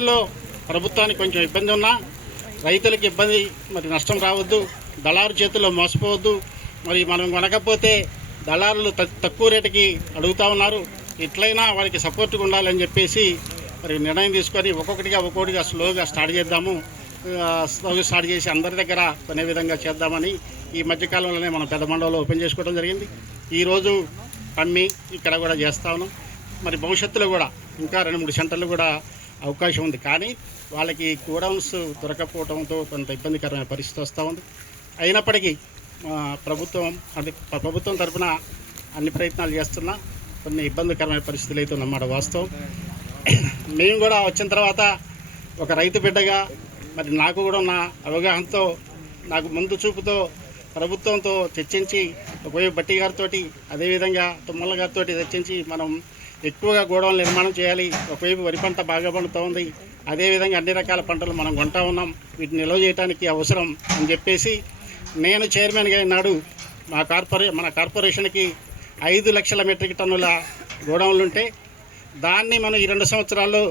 పరిస్థితుల్లో ప్రభుత్వానికి కొంచెం ఇబ్బంది ఉన్నా రైతులకు ఇబ్బంది మరి నష్టం రావద్దు, దళారు చేతుల్లో మోసపోవద్దు. మరి మనం కొనకపోతే దళారులు తక్కువ రేటుకి అడుగుతూ ఉన్నారు, ఎట్లయినా వాళ్ళకి సపోర్ట్గా ఉండాలని చెప్పేసి మరి నిర్ణయం తీసుకొని ఒక్కొక్కటిగా స్లోగా స్టార్ట్ చేద్దాము, స్టార్ట్ చేసి అందరి దగ్గర కొనే విధంగా చేద్దామని ఈ మధ్యకాలంలోనే మనం పెద్ద మండలంలో ఓపెన్ చేసుకోవడం జరిగింది. ఈరోజు పమ్మి ఇక్కడ కూడా చేస్తా ఉన్నాం. మరి భవిష్యత్తులో కూడా ఇంకా 2-3 సెంటర్లు కూడా అవకాశం ఉంది. కానీ వాళ్ళకి గోడౌన్స్ దొరకపోవడంతో కొంత ఇబ్బందికరమైన పరిస్థితి వస్తూ ఉంది. అయినప్పటికీ ప్రభుత్వం తరఫున అన్ని ప్రయత్నాలు చేస్తున్నా కొన్ని ఇబ్బందికరమైన పరిస్థితులు అయితే ఉన్నమాట వాస్తవం. మేము కూడా వచ్చిన తర్వాత ఒక రైతు బిడ్డగా మరి నాకు కూడా ఉన్న అవగాహనతో, నాకు ముందు చూపుతో ప్రభుత్వంతో చర్చించి ఒకవైపు బట్టి గారితో అదేవిధంగా తుమ్మల గారితో చర్చించి మనం ఎక్కువగా గోడౌన్లు నిర్మాణం చేయాలి. ఒకవైపు వరి పంట బాగా పండుతూ ఉంది, అదేవిధంగా అన్ని రకాల పంటలు మనం కొంటా ఉన్నాం, వీటిని నిల్వ చేయడానికి అవసరం అని చెప్పేసి నేను చైర్మన్గా ఈనాడు మన కార్పొరేషన్కి 5 లక్షల మెట్రిక్ టన్నుల గోడౌన్లు ఉంటే దాన్ని మనం ఈ 2 సంవత్సరాల్లో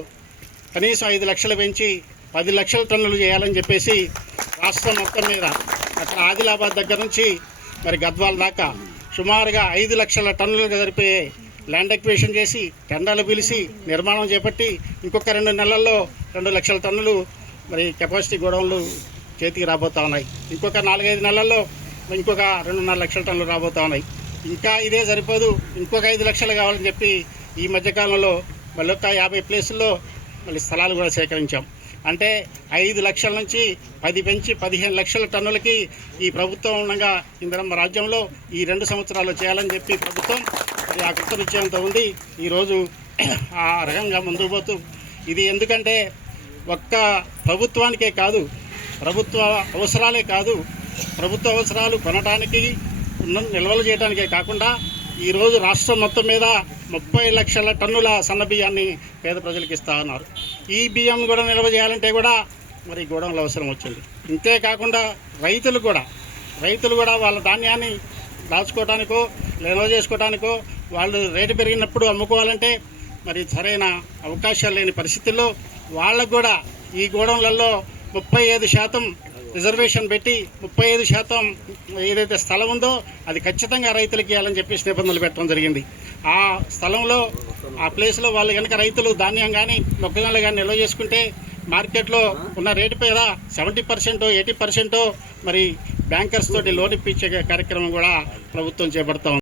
కనీసం 5 లక్షలు పెంచి 10 లక్షల టన్నులు చేయాలని చెప్పేసి రాష్ట్రం మొత్తం మీద అక్కడ ఆదిలాబాద్ దగ్గర నుంచి మరి గద్వాల దాకా సుమారుగా 5 లక్షల టన్నులుగా జరిపే ల్యాండ్ ఎక్విజిషన్ చేసి టెండర్లు పిలిచి నిర్మాణం చేపట్టి ఇంకొక 2 నెలల్లో 2 లక్షల టన్నులు మరి కెపాసిటీ గోడౌన్లు చేతికి రాబోతూ ఉన్నాయి. ఇంకొక 4-5 నెలల్లో ఇంకొక 2.5 లక్షల టన్నులు రాబోతూ ఉన్నాయి. ఇంకా ఇదే సరిపోదు, ఇంకొక 5 లక్షలు కావాలని చెప్పి ఈ మధ్యకాలంలో మళ్ళీ ఒక 50 ప్లేసుల్లో మళ్ళీ స్థలాలు కూడా సేకరించాం. అంటే 5 లక్షల నుంచి 10 పెంచి 15 లక్షల టన్నులకి ఈ ప్రభుత్వం ఉండగా ఇందిరమ్మ రాజ్యంలో ఈ 2 సంవత్సరాలు చేయాలని చెప్పి ప్రభుత్వం అది ఆ కృత నిశ్చయంతో ఉంది. ఈరోజు ఆ రకంగా ముందుకు పోతూ ఇది ఎందుకంటే ఒక్క ప్రభుత్వానికే కాదు, ప్రభుత్వ అవసరాలే కాదు, ప్రభుత్వ అవసరాలు కొనడానికి నిల్వలు చేయడానికే కాకుండా ఈరోజు రాష్ట్రం మొత్తం మీద 30 లక్షల టన్నుల సన్న బియ్యాన్ని పేద ప్రజలకు ఇస్తా ఉన్నారు. ఈ బియ్యం కూడా నిల్వ చేయాలంటే కూడా మరి గోడౌన్లు అవసరం వచ్చింది. ఇంతేకాకుండా రైతులు కూడా వాళ్ళ ధాన్యాన్ని దాచుకోవడానికో నిల్వ చేసుకోవడానికో వాళ్ళు రేటు పెరిగినప్పుడు అమ్ముకోవాలంటే మరి సరైన అవకాశాలు లేని పరిస్థితుల్లో వాళ్ళకు కూడా ఈ గోడౌన్లలో 35% రిజర్వేషన్ పెట్టి 35% ఏదైతే స్థలం ఉందో అది ఖచ్చితంగా రైతులకి ఇవ్వాలని చెప్పేసి నిబంధనలు పెట్టడం జరిగింది. ఆ స్థలంలో ఆ ప్లేస్లో వాళ్ళు కనుక రైతులు ధాన్యం కానీ మొక్కజొన్నలు కానీ నిల్వ చేసుకుంటే మార్కెట్లో ఉన్న రేటు మీద 70% 80% మరి బ్యాంకర్స్ తోటి లోన్ ఇప్పించే కార్యక్రమం కూడా ప్రభుత్వం చేపడతాం.